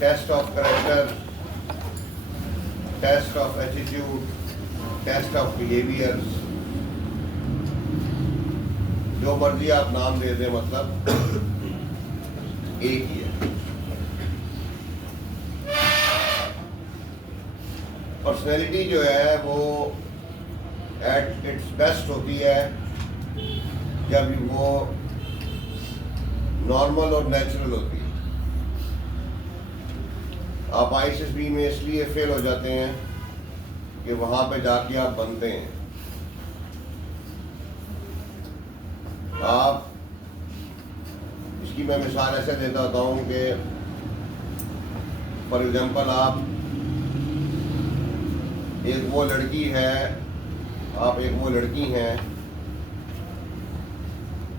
Test of character, test of attitude, test of behaviours, जो मर्जी आप नाम दे दें, मतलब एक ही है। पर्सनैलिटी जो है वो एट इट्स बेस्ट होती है जब वो नॉर्मल और नेचुरल होती है। आप ISSB में इसलिए फेल हो जाते हैं कि वहाँ पे जाके आप बनते हैं। आप इसकी मैं मिसाल ऐसे देता होता हूँ कि फॉर एग्जांपल आप एक वो लड़की है, आप एक वो लड़की हैं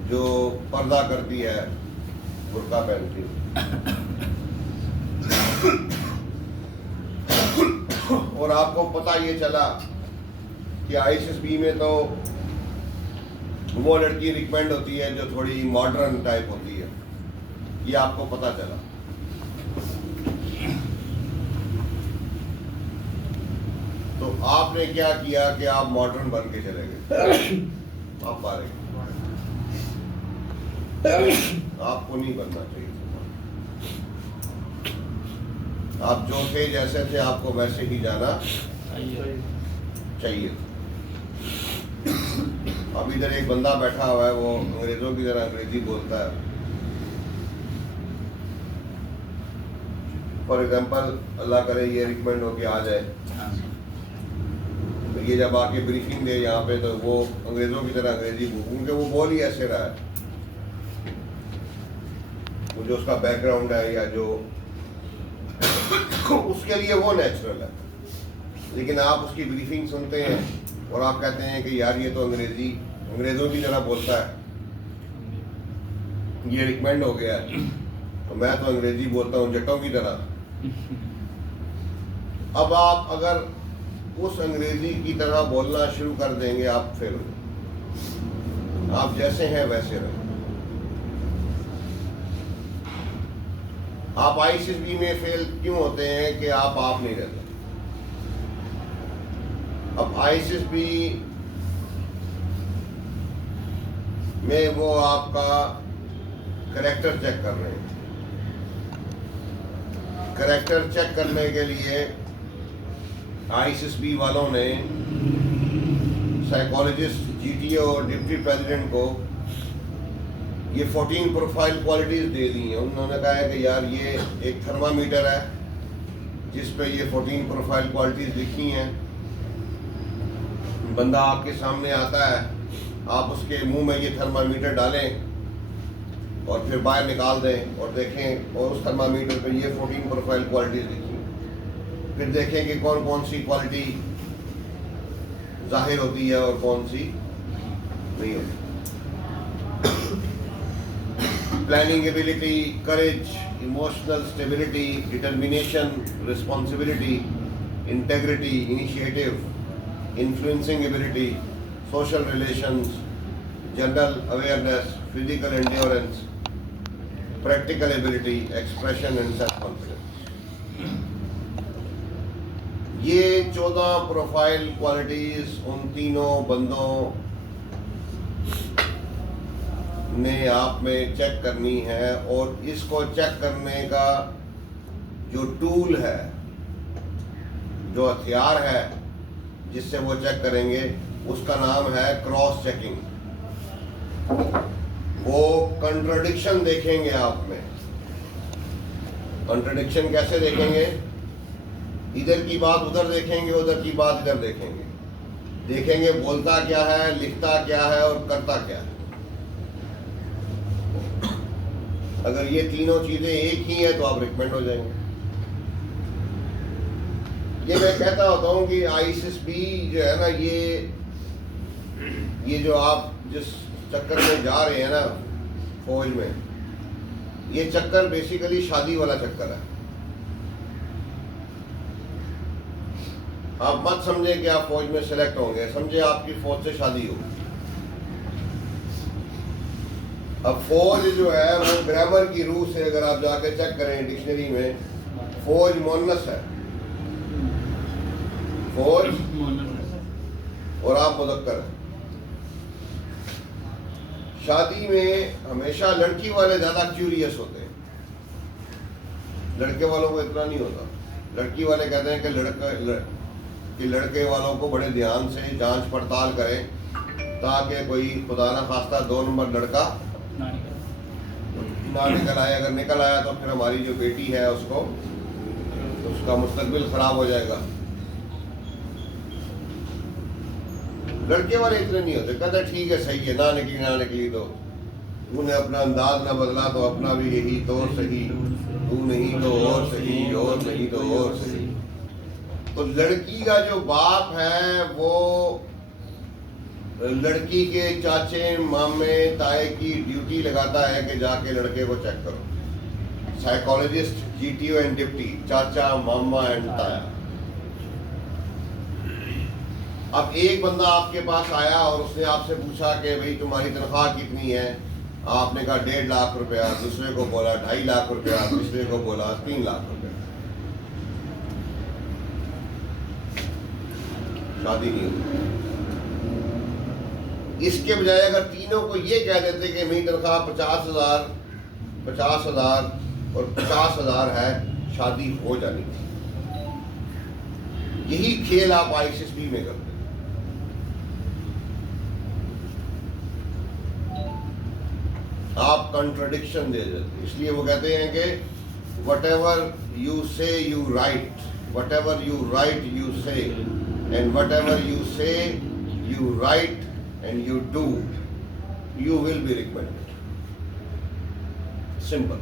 जो पर्दा करती है, बुर्का पहनती है, और आपको पता ये चला कि ISSB में तो वो लड़की रिकमेंड होती है जो थोड़ी मॉडर्न टाइप होती है, ये आपको पता चला। तो आपने क्या किया कि आप मॉडर्न बन के चले गए, आप मारे। आपको नहीं बनना चाहिए। आप जो थे जैसे थे आपको वैसे ही जाना चाहिए। अब इधर एक बंदा बैठा हुआ है, वो अंग्रेजों की तरह अंग्रेजी बोलता है। फॉर एग्जाम्पल, अल्लाह करे ये रिकमेंड होके आ जाए, तो ये जब आके ब्रीफिंग दे यहाँ पे, तो वो अंग्रेजों की तरह अंग्रेजी क्योंकि वो बोल ही ऐसे रहा है, वो जो उसका बैकग्राउंड है या जो उसके लिए वो नेचुरल है। लेकिन आप उसकी ब्रीफिंग सुनते हैं और आप कहते हैं कि यार ये तो अंग्रेजों की तरह बोलता है, ये रिकमेंड हो गया है, तो मैं तो अंग्रेजी बोलता हूँ जटों की तरह। अब आप अगर उस अंग्रेजी की तरह बोलना शुरू कर देंगे, आप फेल हो। आप जैसे हैं वैसे रहें। आप ISSB में फेल क्यों होते हैं कि आप नहीं रहते। अब ISSB में वो आपका करैक्टर चेक कर रहे हैं। करैक्टर चेक करने के लिए ISSB वालों ने साइकोलॉजिस्ट, GTO और डिप्टी प्रेसिडेंट को ये 14 प्रोफाइल क्वालिटीज दे दी हैं। उन्होंने कहा है कि यार ये एक थर्मामीटर है जिस पे ये 14 प्रोफाइल क्वालिटीज लिखी हैं। बंदा आपके सामने आता है, आप उसके मुंह में ये थर्मामीटर डालें और फिर बाहर निकाल दें और देखें, और उस थर्मामीटर पे ये 14 प्रोफाइल क्वालिटीज लिखी हैं। फिर देखें कि कौन कौन सी क्वालिटी जाहिर होती है और कौन सी नहीं होती। Planning ability, courage, emotional stability, determination, responsibility, integrity, initiative, influencing ability, social relations, general awareness, physical endurance, practical ability, expression and self confidence. ये 14 प्रोफाइल क्वालिटीज उन तीनों बंदों ने आप में चेक करनी है, और इसको चेक करने का जो टूल है, जो हथियार है जिससे वो चेक करेंगे, उसका नाम है क्रॉस चेकिंग। वो कंट्राडिक्शन देखेंगे आप में। कंट्राडिक्शन कैसे देखेंगे? इधर की बात उधर देखेंगे, उधर की बात इधर देखेंगे। देखेंगे बोलता क्या है, लिखता क्या है और करता क्या है। अगर ये तीनों चीजें एक ही हैं तो आप रिकमेंड हो जाएंगे। ये मैं कहता होता हूँ कि ISSB जो है ना, ये जो आप जिस चक्कर में जा रहे हैं ना फौज में, ये चक्कर बेसिकली शादी वाला चक्कर है। आप मत समझे कि आप फौज में सेलेक्ट होंगे, समझे आपकी फौज से शादी होगी। अब फौज जो है वो ग्रामर की रूह से अगर आप जाके चेक करें डिक्शनरी में, फौज मुअन्नस है, फौज और आप मुज़क्कर हैं। शादी में हमेशा लड़की वाले ज़्यादा क्यूरियस होते हैं, लड़के वालों को इतना नहीं होता। लड़की वाले कहते हैं कि लड़के वालों को बड़े ध्यान से जांच पड़ताल करें ताकि कोई खुदा ना खास्ता 2 नंबर लड़का ना निकल आए। अगर निकल आया तो फिर हमारी जो बेटी है उसका मुस्तकबिल खराब हो जाएगा। लड़के वाले इतने नहीं होते, कहते ठीक है सही है, ना निकली तो तूने अपना अंदाज ना बदला तो अपना भी यही तो सही, तू नहीं तो और सही, और नहीं तो और सही। तो लड़की का जो बाप है वो लड़की के चाचे मामे ताए की ड्यूटी लगाता है कि जाके लड़के को चेक करो। साइकोलॉजिस्ट, जीटीओ एंड डिप्टी, चाचा मामा एंड ताया। अब एक बंदा आपके पास आया और उसने आपसे पूछा कि भाई तुम्हारी तनख्वाह कितनी है? आपने कहा 1.5 लाख रुपया, दूसरे को बोला 2.5 लाख रुपया, तीसरे को बोला 3 लाख रुपया। शादी नहीं हुई। इसके बजाय अगर तीनों को ये कह देते कि मेरी तनख्वाह 50,000 और 50,000 है, शादी हो जानी थी। यही खेल आप ISSB में करते। आप कंट्रडिक्शन दे देते। इसलिए वो कहते हैं कि whatever you say you write, whatever you write you say, and whatever you say you write and you do, you will be recommended. Simple.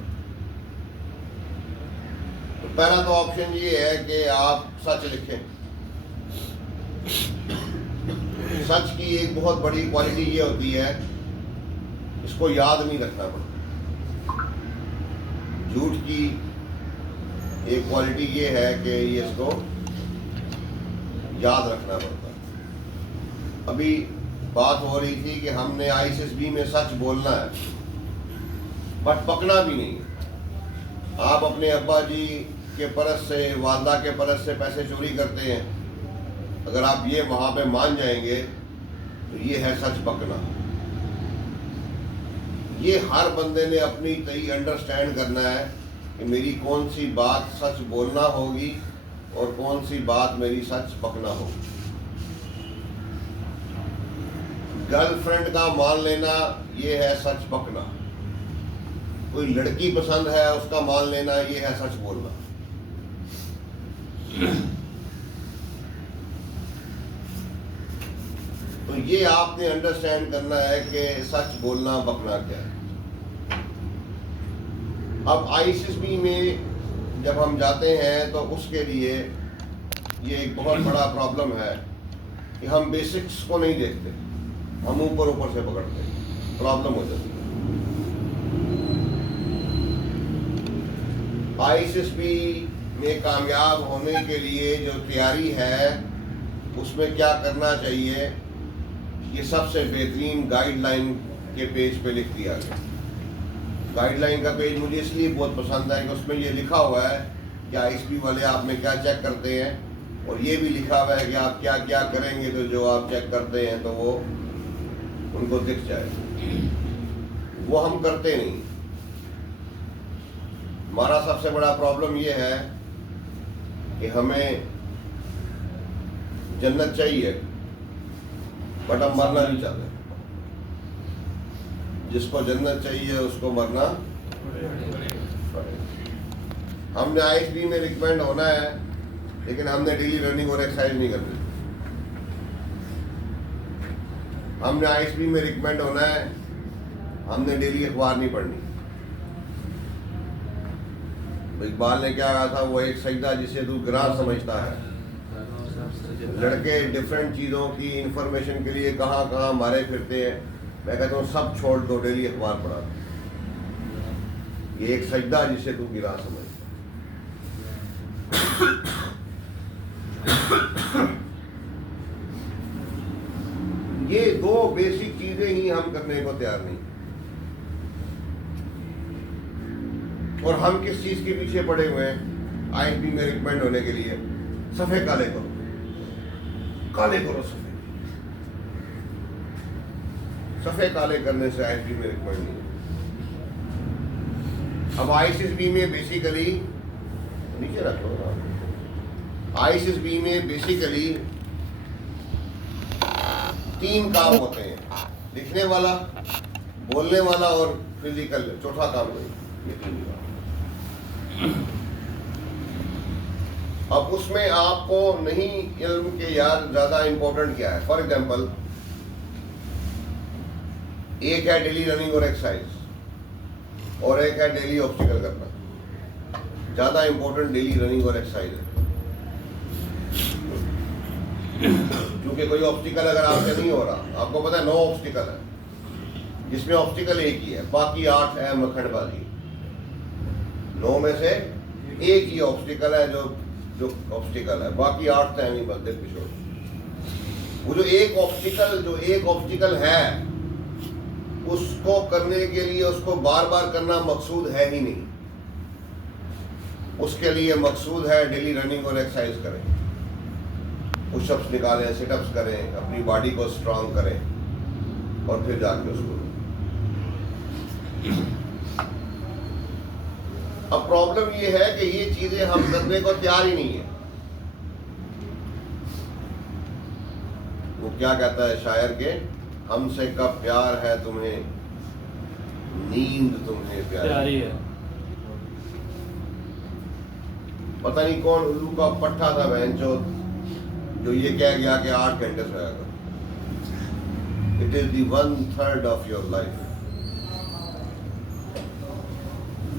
तो पहला तो ऑप्शन ये है कि आप सच लिखें। सच की एक बहुत बड़ी क्वालिटी ये होती है, इसको याद नहीं रखना पड़ता। झूठ की एक क्वालिटी ये है कि ये इसको याद रखना पड़ता। अभी बात हो रही थी कि हमने ISSB में सच बोलना है, बट पकना भी नहीं। आप अपने अब्बा जी के परस से, वालदा के परस से पैसे चोरी करते हैं, अगर आप ये वहां पे मान जाएंगे तो ये है सच पकना। ये हर बंदे ने अपनी तय अंडरस्टैंड करना है कि मेरी कौन सी बात सच बोलना होगी और कौन सी बात मेरी सच पकना होगी। गर्लफ्रेंड का मान लेना ये है सच पकना। कोई लड़की पसंद है उसका मान लेना ये है सच बोलना। तो ये आपने अंडरस्टैंड करना है कि सच बोलना बकना क्या है। अब ISSB में जब हम जाते हैं तो उसके लिए ये एक बहुत बड़ा प्रॉब्लम है कि हम बेसिक्स को नहीं देखते, हम ऊपर से पकड़ते हैं, प्रॉब्लम हो जाती है। ISSB में कामयाब होने के लिए जो तैयारी है उसमें क्या करना चाहिए, ये सबसे बेहतरीन गाइडलाइन के पेज पे लिख दिया गया। गाइडलाइन का पेज मुझे इसलिए बहुत पसंद है कि उसमें ये लिखा हुआ है कि ISSB वाले आप में क्या चेक करते हैं, और ये भी लिखा हुआ है कि आप क्या क्या करेंगे तो जो आप चेक करते हैं तो वो उनको दिख जाए। वो हम करते नहीं। हमारा सबसे बड़ा प्रॉब्लम ये है कि हमें जन्नत चाहिए बट हम मरना नहीं चाहते। जिसको जन्नत चाहिए उसको मरना पड़ेगा। हमने ISSB में रिकमेंड होना है, लेकिन हमने डेली रनिंग और एक्सरसाइज नहीं करनी। हमने ISSB में रिकमेंड होना है, हमने डेली अखबार नहीं पढ़नी। इकबाल ने क्या कहा था, वो एक सजदा जिसे तू गिरां समझता है। लड़के डिफरेंट चीज़ों की इंफॉर्मेशन के लिए कहाँ कहाँ मारे फिरते हैं। मैं कहता हूँ सब छोड़ दो, डेली अखबार पढ़ा। ये एक सजदा जिसे तू गिरां समझता है। ये दो बेसिक चीजें ही हम करने को तैयार नहीं। और हम किस चीज के पीछे पड़े हुए हैं? आईएसबी में रिकमेंड होने के लिए, सफ़े काले करो, काले करो सफ़े। सफ़े काले करने से आईएसबी में रिकमेंड नहीं है। अब आईएसबी में बेसिकली, नीचे रखो, आईएसबी में बेसिकली 3 काम होते हैं, लिखने वाला, बोलने वाला और फिजिकल, चौथा काम नहीं, ये 3 काम। अब उसमें आपको नहीं इल्म के यार ज़्यादा इंपॉर्टेंट क्या है। फॉर एग्जांपल, एक है डेली रनिंग और एक्सरसाइज, और एक है डेली ऑब्स्टिकल करना। ज़्यादा इंपॉर्टेंट डेली रनिंग और एक्सरसाइज है, क्योंकि कोई ऑब्स्टिकल अगर आपसे नहीं हो रहा, आपको पता है 9 ऑब्स्टिकल है, जिसमें ऑब्स्टिकल एक ही है, बाकी 8 है मक्खनबाजी। 9 में से एक ही ऑब्स्टिकल है जो ऑब्स्टिकल है, बाकी 8 तो नहीं बनते पिछोड़। वो जो एक ऑब्स्टिकल है, उसको करने के लिए उसको बार बार करना मकसूद है ही नहीं। उसके लिए मकसूद है डेली रनिंग और एक्सरसाइज करें, पुशअप्स निकालें, सिटअप्स करें, अपनी बॉडी को स्ट्रांग करें, और फिर जाके उसको। अब प्रॉब्लम ये है कि ये चीजें हम करने को तैयार ही नहीं है। वो क्या कहता है शायर के, हमसे कब प्यार है तुम्हें, नींद तुम्हें प्यारी है। पता नहीं कौन उल्लू का पट्टा था बहनचोद, जो ये कह गया कि 8 घंटे सोएगा। It is the 1/3 of your life.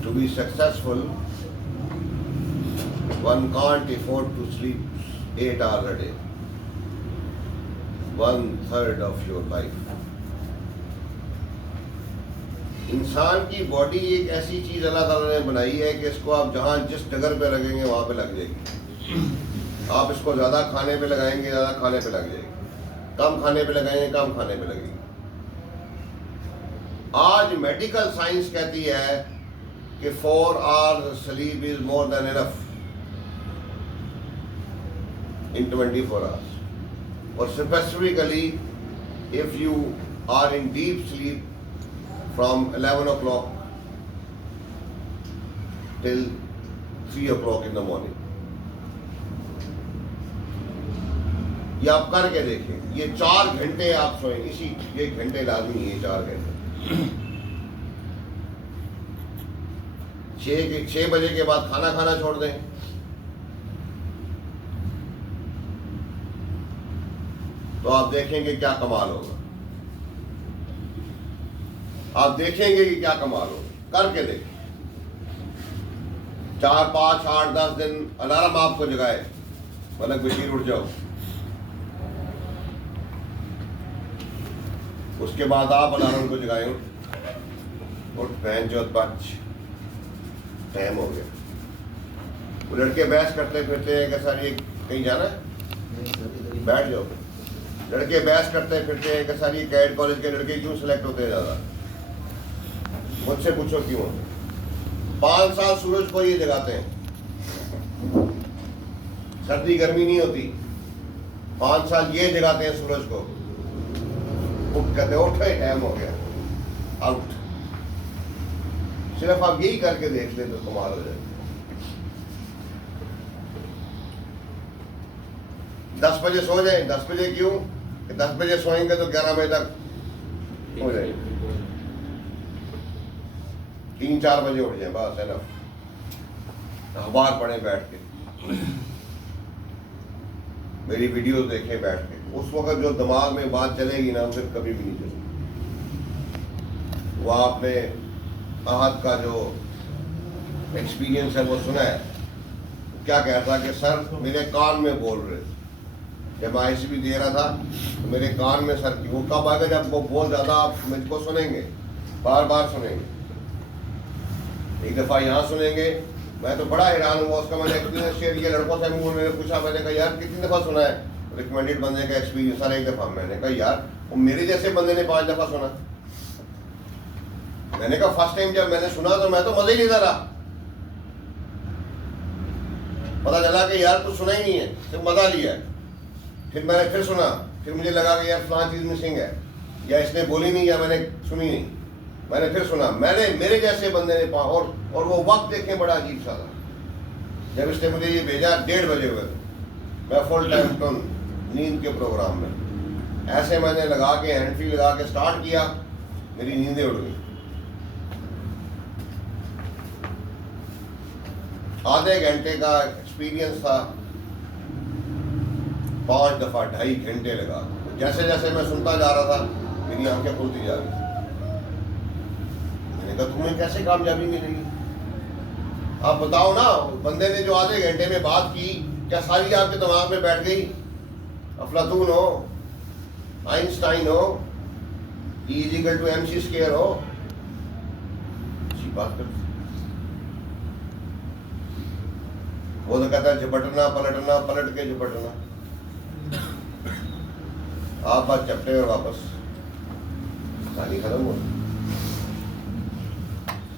To be successful, one can't afford to sleep 8 hours a day. 1/3 of your life. इंसान की बॉडी एक ऐसी चीज अल्लाह ताला ने बनाई है कि इसको आप जहाँ जिस जगह पे लगेंगे वहाँ पे लग जाएगी। आप इसको ज़्यादा खाने पे लगाएंगे, ज़्यादा खाने पे लग जाएगी, कम खाने पे लगाएंगे, कम खाने पे लगेगी। आज मेडिकल साइंस कहती है कि 4 hours sleep is more than enough in 24 hours. और specifically, if you are in deep sleep from 11 o'clock till 3 o'clock in the morning, ये आप करके देखें। ये 4 घंटे आप सोएं, इसी 1 घंटे लाजमी है, 4 घंटे। 6 बजे के बाद खाना खाना छोड़ दें, तो आप देखेंगे क्या कमाल होगा। आप देखेंगे कि क्या कमाल होगा, करके देखें। 4, 5, 8, 10 दिन अलार्म आपको जगाए, मलक बशीर उठ जाओ, उसके बाद आप अलार्म को जगाए, उठ बहन चौथ बच, टाइम हो गया। वो लड़के बहस करते फिरते हैं कि सर ये कहीं जाना है, बैठ जाओ। लड़के बहस करते फिरते हैं कि सर ये कैड कॉलेज के लड़के क्यों सिलेक्ट होते हैं ज़्यादा, मुझसे पूछो क्यों। 5 साल सूरज को ये जगाते हैं, सर्दी गर्मी नहीं होती, 5 साल ये जगाते हैं सूरज को। वो कहते हैं उठे, टाइम हो गया, आउट। सिर्फ आप यही करके देख लें तो कमाल हो जाए। 10 बजे सो जाए। 10 बजे क्यों? 10 बजे सोएंगे तो 11 बजे तक हो जाएंगे, 3-4 बजे उठ जाए, बस एनफ। अखबार पढ़े बैठ के, मेरी वीडियो देखें बैठ के। उस वक्त जो दिमाग में बात चलेगी ना, फिर कभी भी नहीं चलेगी। वो आपने आहत का जो एक्सपीरियंस है वो सुना है। क्या कहता कि सर मेरे कान में बोल रहे थे, जब मैं आईसीबी दे रहा था तो मेरे कान में सर की। वो कब आएगा? जब वो बहुत ज़्यादा आप मुझको सुनेंगे, बार बार सुनेंगे। एक दफ़ा यहाँ सुनेंगे, मैं तो बड़ा हैरान हुआ उसका। मैंने एक्सपीरियंस शेयर किया लड़कों से, मैंने पूछा, मैंने कहा यार कितनी दफ़ा सुना है रिकमेंडेड बंदे का एक्सपीरियंस? सर 1 दफ़ा। मैंने कहा यार वो मेरे जैसे बंदे ने 5 दफ़ा सुना। मैंने कहा फर्स्ट टाइम जब मैंने सुना तो मैं तो मज़े ही लेता रहा। पता चला कि यार तू सुना ही नहीं है, सिर्फ मजा लिया है। फिर मैंने फिर सुना, फिर मुझे लगा कि यार फलां चीज़ मिसिंग है, या इसने बोली नहीं या मैंने सुनी नहीं। मैंने फिर सुना, मैंने मेरे जैसे बंदे ने पा, और वो वक्त देखें बड़ा अजीब सा था। जब इसने मुझे ये भेजा 1:30 बजे हुए, मैं फुल टाइम टोन नींद के प्रोग्राम में ऐसे मैंने लगा के हैंड फ्री लगा के स्टार्ट किया, मेरी नींदें उड़ गई। आधे घंटे का एक्सपीरियंस था, 5 दफा 2.5 घंटे लगा। जैसे जैसे मैं सुनता जा रहा था मेरी आंखें खुलती जा रही। मैंने कहा तुम्हें कैसे कामयाबी मिलेगी? आप बताओ ना। बंदे ने जो आधे घंटे में बात की, क्या सारी आपके दिमाग में बैठ गई? अफलातून हो, आइंस्टाइन हो, E = MC² हो, अच्छी बात करते। वो तो कहता है झपटना पलटना, पलट के झपटना। आप बात चपटे और वापस कहानी खत्म हो।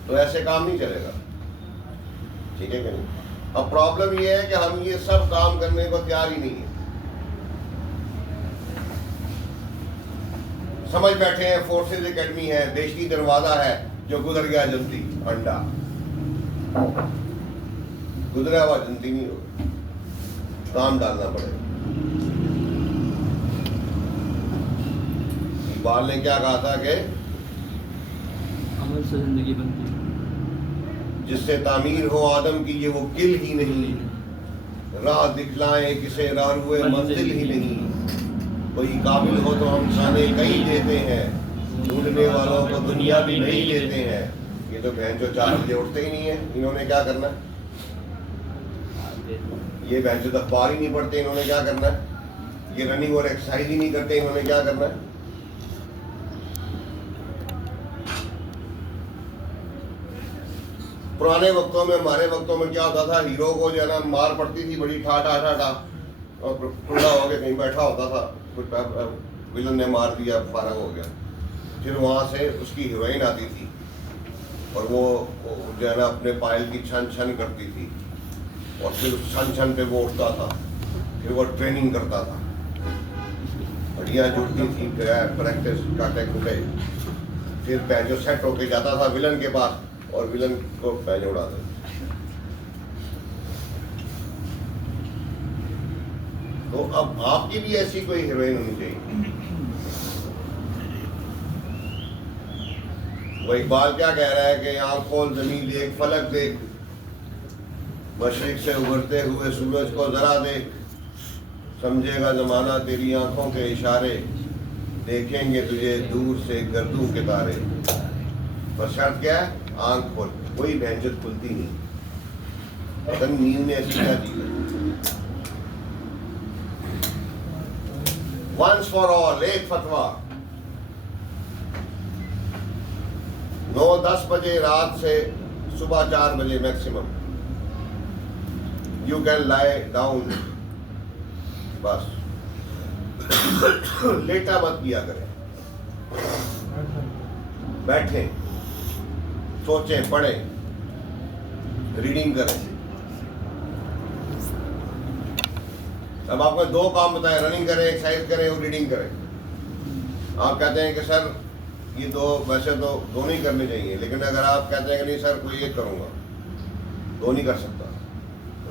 तो ऐसे काम नहीं चलेगा, ठीक है कि नहीं? अब प्रॉब्लम ये है कि हम ये सब काम करने को तैयार ही नहीं है। समझ बैठे हैं फोर्सेज एकेडमी है, बेशती दरवाजा है, जो गुजर गया जल्दी अंडा, गुजरा हुआ जल्दी नहीं होगा, काम डालना पड़ेगा। इकबाल ने क्या कहा था कि अमल से जिंदगी बनती है, जिससे तामीर हो आदम की ये वो किल ही नहीं, राह दिखलाएं किसे राहुए मंजिल ही नहीं, कोई काबिल हो तो हम खाने कहीं देते हैं, ढूंढने वालों को दुनिया भी नहीं देते हैं। ये तो बहन जो 4 बजे उठते ही नहीं है, इन्होंने क्या करना? ये बहन जो अखबार ही नहीं पढ़ते, इन्होंने क्या करना? ये रनिंग और एक्सरसाइज ही नहीं करते, इन्होंने क्या करना? पुराने वक्तों में, हमारे वक्तों में क्या होता था, हीरो को जो है ना मार पड़ती थी बड़ी, ठा ठा ठा ठा, और टुल्ला हो के कहीं बैठा होता था, कुछ विलन ने मार दिया, फारग हो गया। फिर वहाँ से उसकी हीरोइन आती थी और वो जो है ना अपने पायल की छन छन करती थी, और फिर उस छन छन पे वो उठता था, फिर वो ट्रेनिंग करता था, हड्डियाँ जुड़ती थी, प्रैक्टिस काटे कुटे, फिर पैजो सेट होके जाता था विलन के पास और विलन को पैज उड़ा देते। तो अब आपकी भी ऐसी कोई हीरोइन होनी चाहिए। वो इकबाल क्या कह रहा है कि आँख खोल जमीन देख, फलक देख, मशरिक से उभरते हुए सूरज को जरा देख, समझेगा जमाना तेरी आंखों के इशारे, देखेंगे तुझे दूर से गर्दू के तारे। पर शर्त क्या है? आंख खोल। कोई बहनचोद खुलती नहीं, तन नींद में ऐसी क्या चीज है? वंस फॉर ऑल, एक फतवा, 9-10 बजे रात से सुबह 4 बजे maximum you can lie down, बस लेटा मत किया करें, बैठें, सोचें, पढ़ें, रीडिंग करें। अब आपको 2 काम बताएं, रनिंग करें, एक्सरसाइज करें और रीडिंग करें। आप कहते हैं कि सर ये 2, वैसे तो दोनों ही करने चाहिए, लेकिन अगर आप कहते हैं कि नहीं सर कोई एक करूंगा, 2 नहीं कर सकता,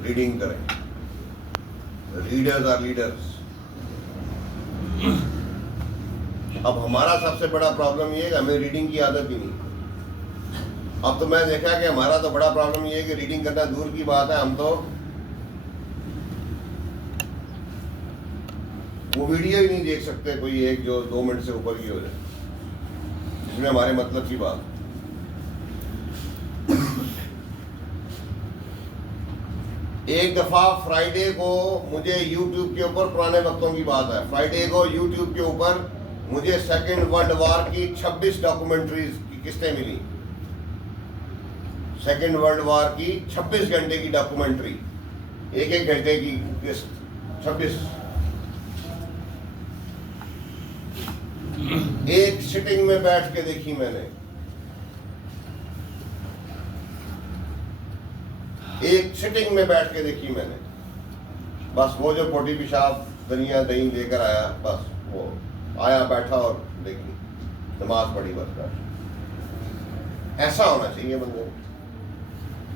रीडिंग करें। Readers are leaders. अब हमारा सबसे बड़ा प्रॉब्लम ये है कि हमें रीडिंग की आदत ही नहीं। अब तो मैं देखा कि हमारा तो बड़ा प्रॉब्लम ये है कि रीडिंग करना दूर की बात है, हम तो वो वीडियो ही नहीं देख सकते कोई एक जो 2 मिनट से ऊपर की हो जाए, जिसमें हमारे मतलब की बात। एक दफा फ्राइडे को मुझे YouTube के ऊपर, पुराने वक्तों की बात है, फ्राइडे को YouTube के ऊपर मुझे सेकेंड वर्ल्ड वॉर की 26 डॉक्यूमेंट्रीज की किस्तें मिली। सेकेंड वर्ल्ड वॉर की 26 घंटे की डॉक्यूमेंट्री, 1-1 घंटे की किस्त, 26 एक सिटिंग में बैठ के देखी मैंने। एक सिटिंग में बैठ के देखी मैंने, बस वो जो पोटी पेशाब दनिया दही लेकर आया, बस वो आया बैठा और देखी, नमाज पढ़ी, बस ऐसा होना चाहिए बंदे।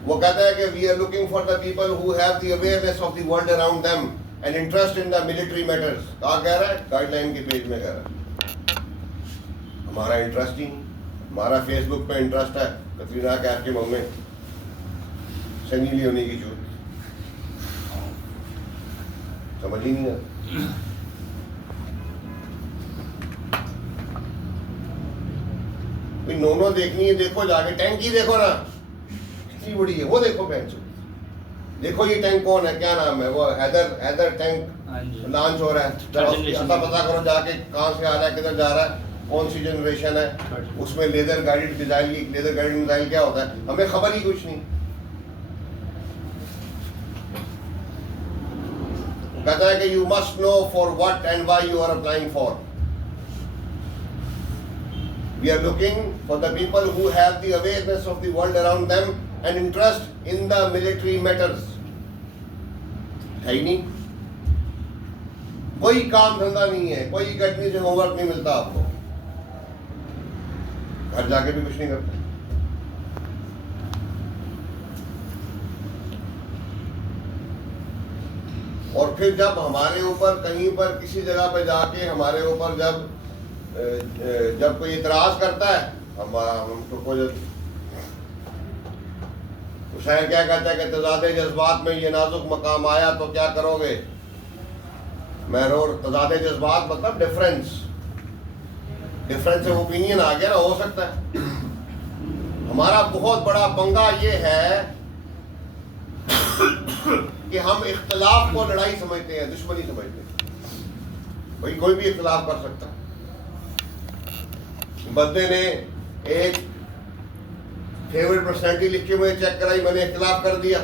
वो कहता है कि we are looking for the people who have the awareness of the world around them and interest in the military matters. कहाँ कह रहा है? गाइडलाइन के पेज में कह रहा है। हमारा इंटरेस्ट ही, हमारा फेसबुक पे इंटरेस्ट है कतरीना कैफ के मुंह में सनी लियोनी की चूत, समझ ही नहीं आता। कोई नोनो देखनी है, देखो जाके, टैंकी देखो ना कितनी बड़ी है, वो देखो बेंच, देखो ये टैंक कौन है, क्या नाम है, वो हैदर टैंक लॉन्च हो रहा है, जरा पता करो जाके कहाँ से आ रहा है, किधर जा रहा है, कौन सी जनरेशन है, उसमें leather guided missile, leather guided missile क्या होता है, हमें खबर ही कुछ नहीं। कहता है कि you must know for what and why you are applying for. We are looking for the people who have the awareness of the world around them and interest in the military matters. है ही नहीं, कोई काम धंधा नहीं है, कोई academy से homework नहीं मिलता आपको, घर जाके भी कुछ नहीं करते। और फिर जब हमारे ऊपर कहीं पर किसी जगह पर जाके हमारे ऊपर जब कोई इतराज करता है, हमको शायर क्या कहता है कि तजादे जज्बात में ये नाजुक मकाम आया तो क्या करोगे, मैं रो। तजादे जज्बात मतलब डिफरेंस ऑफ ओपिनियन आ गया ना, हो सकता है। हमारा बहुत बड़ा पंगा ये है कि हम इख्तलाफ को लड़ाई समझते हैं, दुश्मनी समझते हैं। भाई कोई भी इख्तलाफ कर सकता है। बंदे ने एक फेवरेट पर्सनैलिटी लिख के मुझे चेक कराई, मैंने इख्तलाफ कर दिया।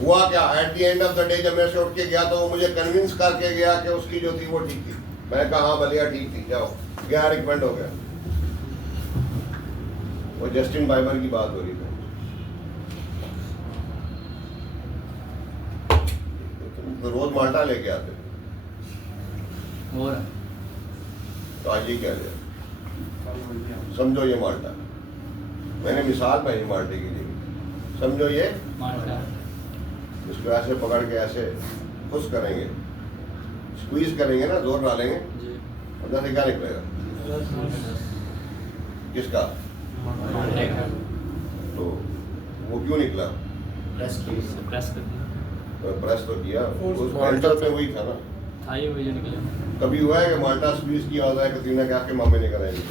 हुआ क्या, at the end of the day जब मैं से उठ के गया तो वो मुझे कन्विंस करके गया कि उसकी जो थी वो ठीक थी। मैंने कहा हाँ भलिया ठीक थी, जाओ, क्या रिकमेंड हो गया। वो जस्टिन बाइबर की बात हो रही थी। तो रोज माल्टा लेके आते और तो आज ये क्या लिया, समझो ये माल्टा, मैंने मिसाल भाई माल्टे की दी, समझो ये माल्टा, इसको ऐसे पकड़ के ऐसे खुश करेंगे, स्क्वीज करेंगे ना, जोर डालेंगे, अंदर से क्या निकलेगा, किसका, तो वो क्यों निकला, प्रेस तो किया, उस माल्टा पे वही था ना, कभी हुआ है कि माल्टा स्क्वीज किया होता है कतरीना कैफ के मामे निकल आएंगे,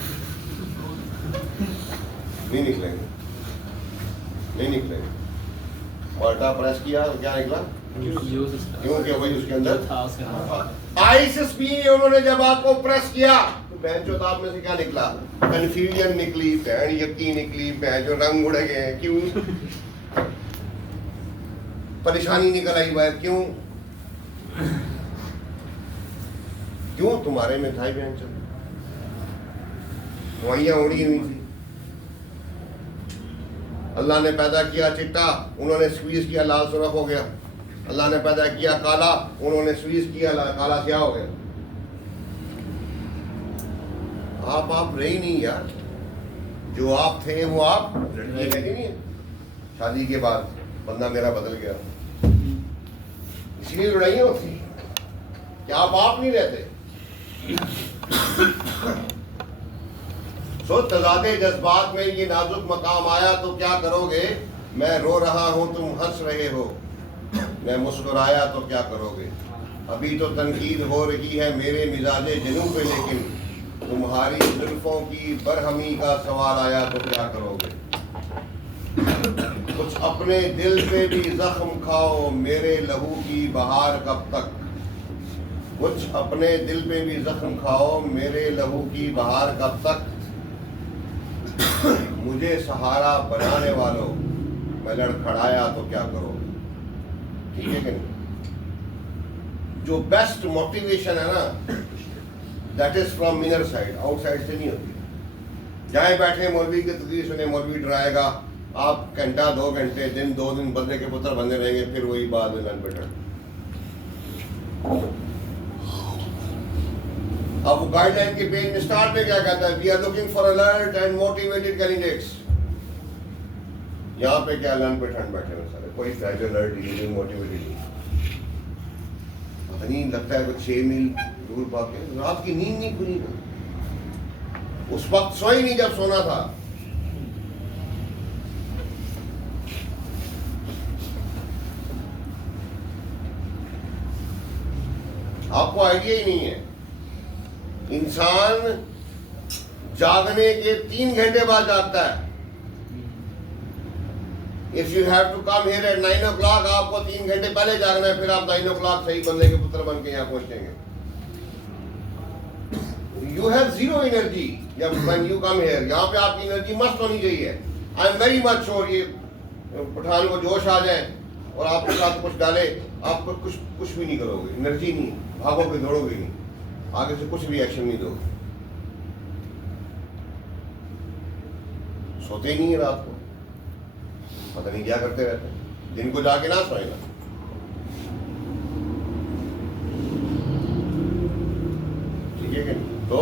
नहीं निकलेंगे। माल्टा प्रेस किया तो क्या निकला, क्योंकि वही उसके अंदर आइस पी, उन्होंने जब आपको प्रेस किया तो बहन चो ताप में से क्या निकला, कंफ्यूजन निकली, बहन यकीन निकली, बहन जो रंग उड़ गए, क्यों, परेशानी निकल आई बाहर, क्यों तुम्हारे में था बहन चो, दवाइयां उड़ी हुई थी। अल्लाह ने पैदा किया चिट्टा, उन्होंने स्क्वीज किया लाल सुर्ख हो गया। अल्लाह ने पैदा किया काला, उन्होंने स्क्वीज किया काला स्याह हो गया। आप रही नहीं यार, जो आप थे वो आप लड़की है कि नहीं है। शादी के बाद बंदा मेरा बदल गया, इसलिए लड़ाइयाँ होती क्या आप नहीं रहते। सो तजादे जज्बात में ये नाजुक मकाम आया तो क्या करोगे, मैं रो रहा हूं तुम हंस रहे हो, मैं मुस्कुराया तो क्या करोगे। अभी तो तनकीद हो रही है मेरे मिजाजे जनू पे, लेकिन तुम्हारी जुल्फों की बरहमी का सवाल आया तो क्या करोगे। कुछ अपने दिल पे भी जख्म खाओ, मेरे लहू की बहार कब तक। कुछ अपने दिल पे भी जख्म खाओ, मेरे लहू की बहार कब तक। मुझे सहारा बनाने वालों, मैं लड़खड़ाया तो क्या करोगे। ठीक है कि नहीं। जो बेस्ट मोटिवेशन है ना, that is from inner side, outside से नहीं होती। जाए बैठे मौलवी की तकरीर सुने, मौलवी डराएगा, आप घंटा 2 घंटे दिन 2 दिन बंदे के पुत्र बंदे रहेंगे, फिर वही बात में लन बैठा। अब गाइडलाइन के पेज में स्टार्ट में क्या कहता है? We are looking for alert and motivated candidates. यहाँ पे क्या लन पे ठंड बैठे हुए सारे, कोई फ्रेश अलर्ट ही मोटिवेटेड नहीं। पता नहीं, लगता है कुछ 6 मील दूर भागे, रात की नींद नहीं खुली ना, उस वक्त सोई नहीं जब सोना था। आपको आइडिया ही नहीं है, इंसान जागने के 3 घंटे बाद जागता है। If you have to come here at 9 o'clock, आपको 3 घंटे पहले जागना है, फिर आप 9 o'clock सही बंदे के पुत्र बन के यहाँ पहुंचेंगे। You have zero energy when you come here. यहाँ पे आपकी एनर्जी मस्त होनी चाहिए। I am very much sure ये पठान को जोश आ जाए और आपके साथ कुछ डाले, आप कुछ भी नहीं करोगे, एनर्जी नहीं, भागोगे दौड़ोगे नहीं, आगे से कुछ भी एक्शन नहीं दोगे, सोते ही नहीं है रात को, पता नहीं क्या करते रहते हैं, दिन को जाके ना सोएगा। ठीक है कि नहीं? तो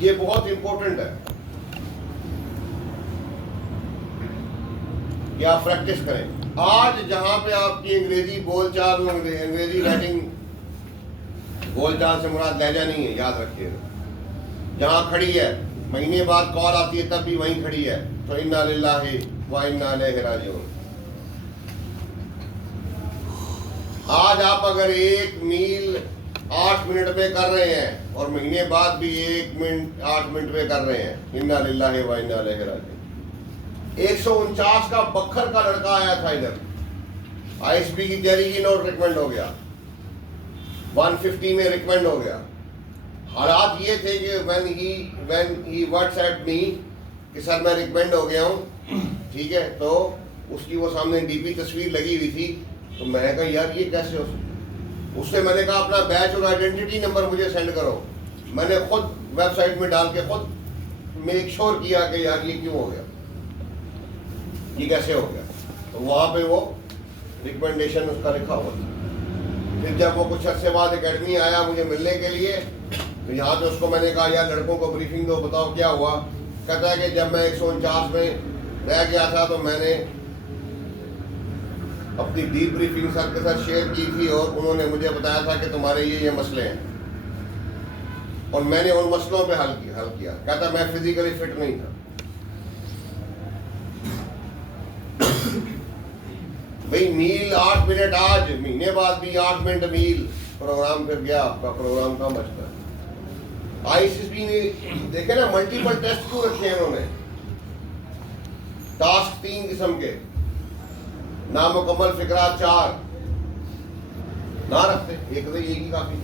ये बहुत इंपॉर्टेंट है कि आप प्रैक्टिस करें। आज जहां पे आपकी अंग्रेजी बोलचाल, अंग्रेजी राइटिंग बोलचाल से मुराद लहजा नहीं है, याद रखिएगा। जहां खड़ी है, महीने बाद कॉल आती है तब भी वहीं खड़ी है, तो इन्ना लिल्लाहि व इन्ना इलैहि राजिऊन। आज आप अगर 1 मील 8 मिनट में कर रहे हैं और महीने बाद भी 1 मिनट 8 मिनट में कर रहे हैं, इन्ना लिल्लाहि व इन्ना इलैहि राजिऊन। 149 का बखर का लड़का आया था इधर, ISB की तैयारी की, नोट रिकमेंड हो गया, 150 में रिकमेंड हो गया। हालात ये थे कि when he WhatsApp me कि सर मैं रिकमेंड हो गया हूँ, ठीक है, तो उसकी वो सामने DP तस्वीर लगी हुई थी, तो मैंने कहा यार ये कैसे हो सकता। उससे मैंने कहा अपना बैच और आइडेंटिटी नंबर मुझे सेंड करो। मैंने खुद वेबसाइट में डाल के खुद मेक श्योर किया कि यार ये क्यों हो गया, ये कैसे हो गया, तो वहाँ पे वो रिकमेंडेशन उसका लिखा हुआ था। फिर जब वो कुछ अर्से बाद एकेडमी आया मुझे मिलने के लिए, तो यहाँ पे उसको मैंने कहा यार लड़कों को ब्रीफिंग दो, बताओ क्या हुआ। कहता है कि जब मैं 149 में रह गया था तो मैंने अपनी डीप ब्रीफिंग सर के साथ शेयर की थी और उन्होंने मुझे बताया था कि तुम्हारे ये मसले हैं, और मैंने उन मसलों पे हल किया। कहता मैं फिजिकली फिट नहीं था। भाई मील 8 मिनट आज, महीने बाद भी 8 मिनट मील, प्रोग्राम फिर गया आपका, प्रोग्राम कहाँ बचता है। ISB ने देखे ना मल्टीपल टेस्ट क्यों रखे हैं उन्होंने, टास्क 3 किस्म के, नामुकम्मल फिकरात 4 ना रखते, एक तो एक ही काफी।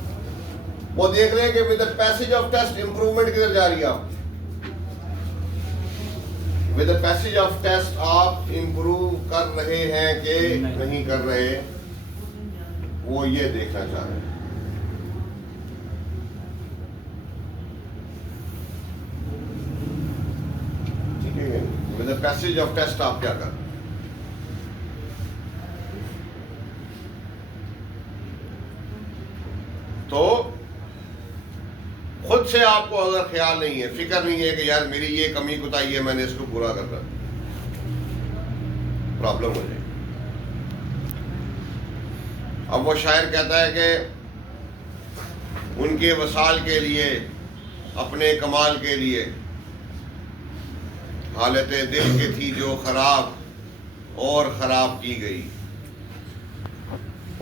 वो देख रहे हैं कि with the passage of test improvement किधर जा रही है आप, with the passage of test आप इंप्रूव कर रहे हैं कि नहीं कर रहे, वो ये देखना चाह रहे हैं। ठीक है, with the passage of test आप क्या कर, तो खुद से आपको अगर ख्याल नहीं है, फिक्र नहीं है कि यार मेरी ये कमी कुताही है, मैंने इसको पूरा करना, प्रॉब्लम हो जाएगी। अब वो शायर कहता है कि उनके वसाल के लिए, अपने कमाल के लिए, हालत दिल की थी जो खराब और खराब की गई।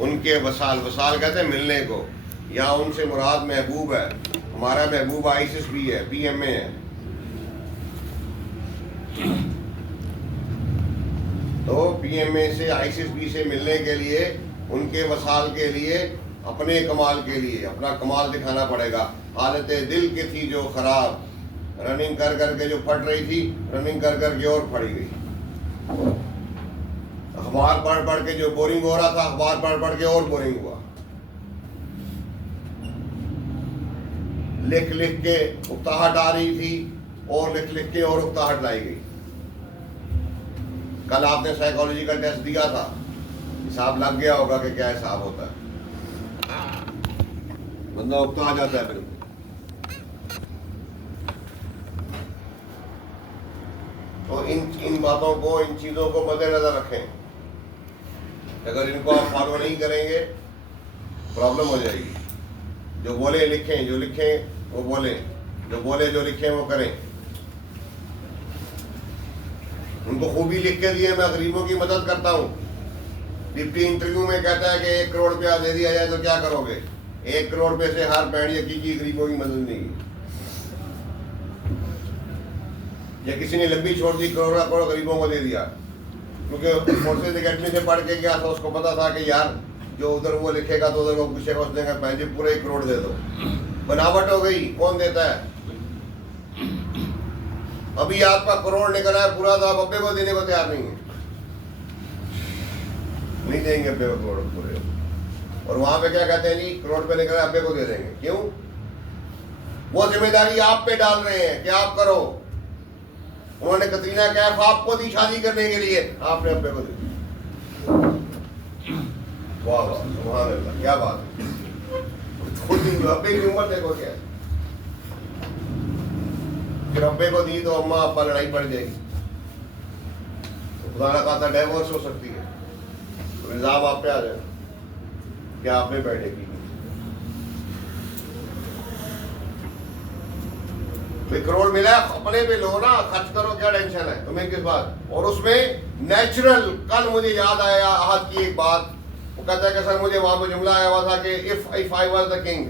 उनके वसाल, वसाल कहते हैं मिलने को, या उनसे मुराद महबूब है। हमारा महबूब ISB है, PMA है। तो PMA से ISB से मिलने के लिए, उनके वसाल के लिए, अपने कमाल के लिए अपना कमाल दिखाना पड़ेगा। हालत दिल की थी जो खराब, रनिंग कर करके जो फट रही थी, रनिंग कर करके और फट गई। अखबार पढ़ पढ़ के जो बोरिंग हो रहा था, अखबार पढ़ पढ़ के और बोरिंग हुआ। लिख लिख के उकताहट आ रही थी और लिख लिख के और उकताहट लाई गई। कल आपने साइकोलॉजी का टेस्ट दिया था, हिसाब लग गया होगा कि क्या हिसाब होता है। बंदा उकता आ जाता है फिर। तो इन बातों को, इन चीज़ों को मद्देनजर रखें। अगर इनको आप फॉलो नहीं करेंगे प्रॉब्लम हो जाएगी। जो बोले लिखें, जो लिखें वो बोले, जो बोले जो लिखें वो करें। उनको खूबी लिख के दिए, मैं गरीबों की मदद करता हूँ। डिप्टी इंटरव्यू में कहता है कि 1 करोड़ रुपया दे दिया जाए तो क्या करोगे? 1 करोड़ रुपये से हर पैड़ी की गरीबों की मदद नहीं की। या किसी ने लंबी छोड़ दी, करोड़ गरीबों को दे दिया, क्योंकि फोर्सेज अकेडमी से पढ़ के गया था, उसको पता था कि यार जो उधर वो लिखेगा तो उधर वो पूछेगा, उसने कहा पैसे पूरे 1 करोड़ दे दो। बनावट हो गई। कौन देता है? अभी आपका करोड़ निकला है पूरा, तो आप अब्बे को देने को तैयार नहीं है। नहीं देंगे अब्बे को करोड़ पूरे। और वहां पे क्या कहते हैं जी, करोड़ पे निकला है अब्बे को दे देंगे। क्यों? वो जिम्मेदारी आप पे डाल रहे हैं कि आप करो। उन्होंने कतरीना कैफ आपको दी शादी करने के लिए, आपने अब्बे को दी। वाह वाह, सुभान अल्लाह, क्या बात है। खुद अब्बे की उम्र देखो क्या है। फिर अब्बे को दी तो अम्मा अब्बा लड़ाई पड़ जाएगी, तो खुदा ना खाता डाइवोर्स हो सकती है। तो इल्जाम आप पे आ जाए कि आपने बैठेगी। तो 1 करोड़ मिला, अपने पे लो ना, खर्च करो, क्या टेंशन है तुम्हें किस बात। और उसमें नेचुरल, कल मुझे याद आया आहद की एक बात, वो कहता है कि सर मुझे वहां पर जुमला आया हुआ था कि if I was the king,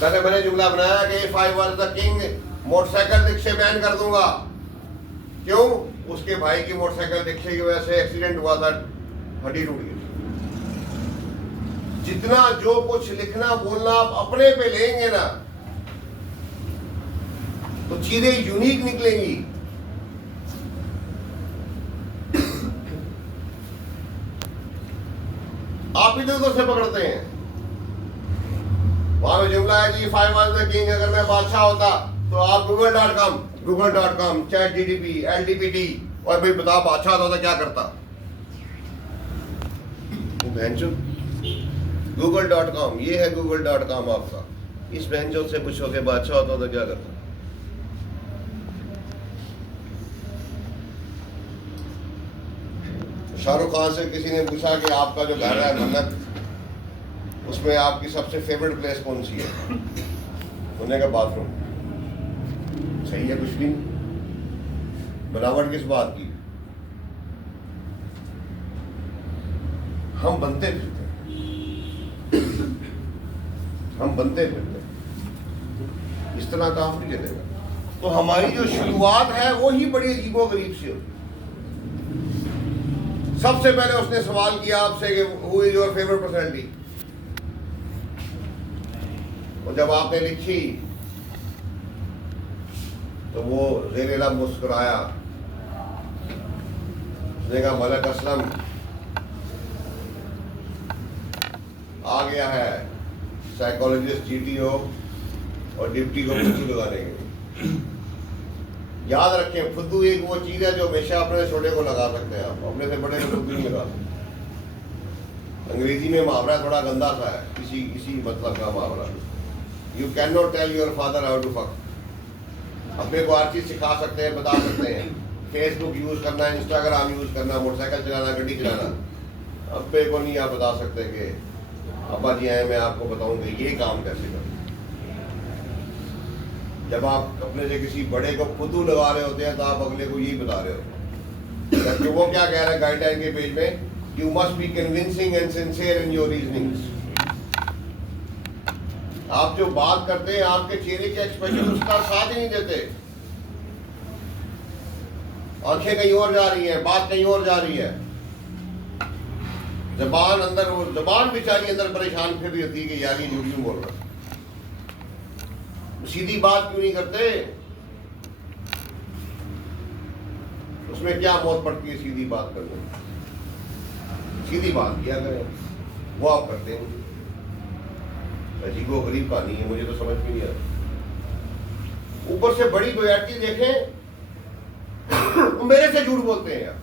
कहते मैंने जुमला बनाया कि if I was the king motorcycle रिक्शे बैन कर दूंगा। क्यों? उसके भाई की मोटरसाइकिल रिक्शे की वजह से एक्सीडेंट हुआ था, हड्डी टूट गई। जितना जो कुछ लिखना बोलना आप अपने पे लेंगे ना, तो चीजें यूनिक निकलेंगी। आप इधर उधर से पकड़ते हैं। वहां में जुमला है कि 5 वाज द किंग, अगर मैं बादशाह होता तो आप google.com चैट जीडीपी LDPT, और भाई बता बादशाह होता तो क्या करता? google.com, ये है google.com आपका। इस बहनचोद से पूछो कि बादशाह होता तो क्या करता? शाहरुख खान से किसी ने पूछा कि आपका जो घर है मन्नत, उसमें आपकी सबसे फेवरेट प्लेस कौन सी है? उन्होंने कहा बाथरूम। सही है, कुछ भी नहीं। बनावट किस बात की? हम बनते फिरते इस तरह काम नहीं चलेगा। तो हमारी जो शुरुआत है वो ही बड़ी अजीबोगरीब सी होती। सबसे पहले उसने सवाल किया आपसे कि who is your favourite personality, और जब आपने लिखी तो वो ज़ेरे लब मुस्कुराया। उसने कहा मलक असलम आ गया है, साइकोलॉजिस्ट GTO और डिप्टी को फुद्दू लगाने के लिए। याद रखें, फुद्दू एक वो चीज़ है जो हमेशा अपने छोटे को लगा सकते हैं, आप अपने से बड़े को फुद्दू नहीं लगा सकते। अंग्रेजी में मुहावरा थोड़ा गंदा सा है, किसी मतलब का मुहावरा। You can not tell your father how to fuck. अपने को हर चीज़ सिखा सकते हैं, बता सकते हैं। फेसबुक यूज़ करना, इंस्टाग्राम यूज़ करना, मोटरसाइकिल चलाना, गड्डी चलाना। अब्बे को नहीं आप बता सकते कि अब्बा जी आए मैं आपको बताऊंगा ये काम कैसे करें। जब आप अपने से किसी बड़े को फुद्दू लगा रहे होते हैं तो आप अगले को यही बता रहे होते हैं। जबकि वो क्या कह रहे हैं गाइडलाइन के पेज में, you must be convincing and sincere in your reasonings. आप जो बात करते हैं, आपके चेहरे के एक्सप्रेशन उसका साथ ही नहीं देते। आंखें कहीं और जा रही हैं, बात कहीं और जा रही है। जबान अंदर, वो जबान बेचारी अंदर परेशान फिर रही होती है कि यार ये झूठ क्यों बोल रहा है। सीधी बात क्यों नहीं करते? उसमें क्या मौत पड़ती है सीधी बात करने? सीधी बात किया करें, वो आप करते हैं। अजीबो गरीब कहानी है, मुझे तो समझ में नहीं आता। ऊपर से बड़ी बेइज्जती देखें, मेरे से झूठ बोलते हैं यार,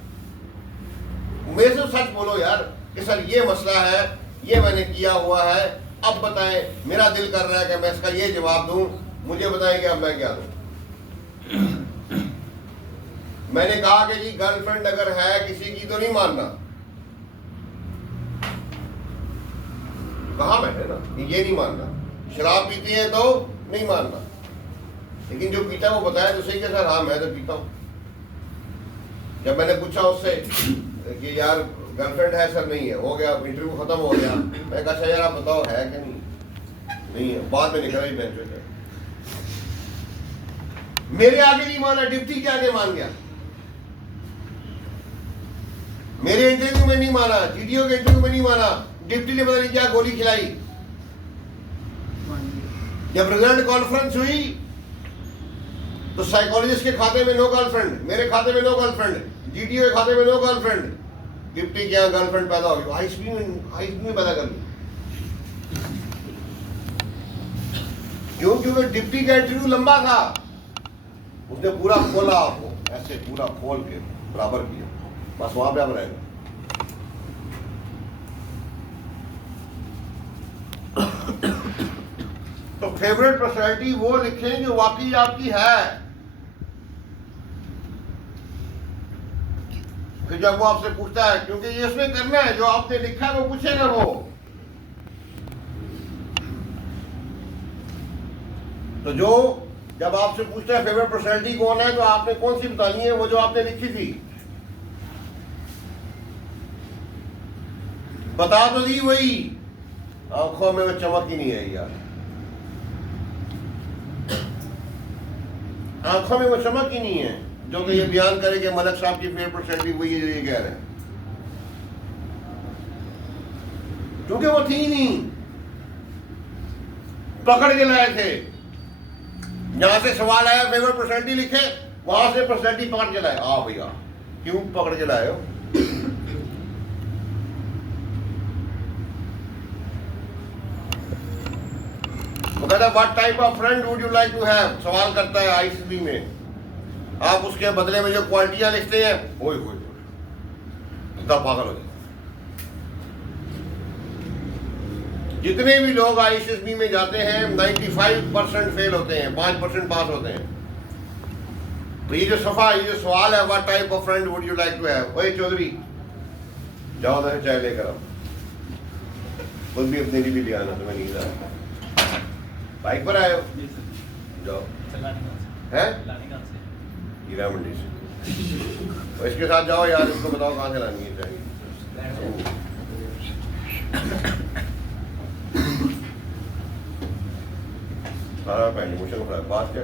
मेरे से सच बोलो यार कि सर ये मसला है, ये मैंने किया हुआ है, अब बताएं, मेरा दिल कर रहा है कि मैं इसका ये जवाब दूं, मुझे बताएं कि अब मैं क्या दूं। मैंने कहा कि जी गर्लफ्रेंड अगर है किसी की तो नहीं मानना, कहा मैंने ना कि ये नहीं मानना, शराब पीती है तो नहीं मानना, लेकिन जो पीता है वो बताया तो सही कि सर हाँ मैं तो पीता हूं। जब मैंने पूछा उससे कि यार गर्लफ्रेंड है, सर नहीं है, हो गया, इंटरव्यू खत्म हो गया। मैं कहा यार आप बताओ है कि नहीं है, बाद में निकला ही बेंच पे। मेरे आगे नहीं माना, डिप्टी के आगे मान गया, मेरे इंटरव्यू में नहीं माना, जीडीओ के इंटरव्यू में नहीं माना, डिप्टी ने पता नहीं क्या गोली खिलाई। जब रिजल्ट कॉन्फ्रेंस हुई तो साइकोलॉजिस्ट के खाते में नो गर्लफ्रेंड, मेरे खाते में नो गर्लफ्रेंड, जीडीओ के खाते में नो गर्लफ्रेंड, डिप्टी के यहाँ गर्लफ्रेंड पैदा हो गई, आईएसपी में पैदा कर ली। क्यों? क्योंकि डिप्टी का इंटरव्यू लंबा था, उसने पूरा खोला आपको, ऐसे पूरा खोल के बराबर किया, बस वहां पे आप रहेगा। तो फेवरेट पर्सनैलिटी वो लिखें जो वाकई आपकी है। फिर जब वो आपसे पूछता है, क्योंकि ये उसने करना है, जो आपने लिखा है वो पूछेगा वो। तो जो जब आपसे पूछता है फेवरेट पर्सनैलिटी कौन है, तो आपने कौन सी बतानी है? वो जो आपने लिखी थी। बता तो दी वही, आंखों में वो चमक ही नहीं है यार, आंखों में वो चमक ही नहीं है जो कि ये बयान करे कि मलक साहब की फेवरेट पर्सनैलिटी वही है जो ये कह रहे हैं, क्योंकि वो थी नहीं, पकड़ के लाए थे। यहां से सवाल आया फेवरेट पर्सनैलिटी लिखे, वहां से पर्सनैलिटी पकड़ के लाए। हाँ भैया, क्यों पकड़ के लाए हो? वो कहता है what type of friend would you like to have, सवाल करता है आईसीबी में। आप उसके बदले में जो क्वालिटियां लिखते हैं, ओए ओए इतना पागल हो जाए। जितने भी लोग आईसीबी में जाते हैं 95% फेल होते हैं, 5% पास होते हैं। तो ये जो सवाल है what type of friend would you like to have, ओए चौधरी जाओ ना चाय लेकर आओ, खुद भी अपने लिए भी ले आना, तुम्हें नींद आ रहा है। बाइक पर आए हो? जाओ। है हीरा मंडी से, तो इसके साथ जाओ यार, इसको बताओ कहाँ से लानी है चाहिए। सारा पैंट मुश्किल बात क्या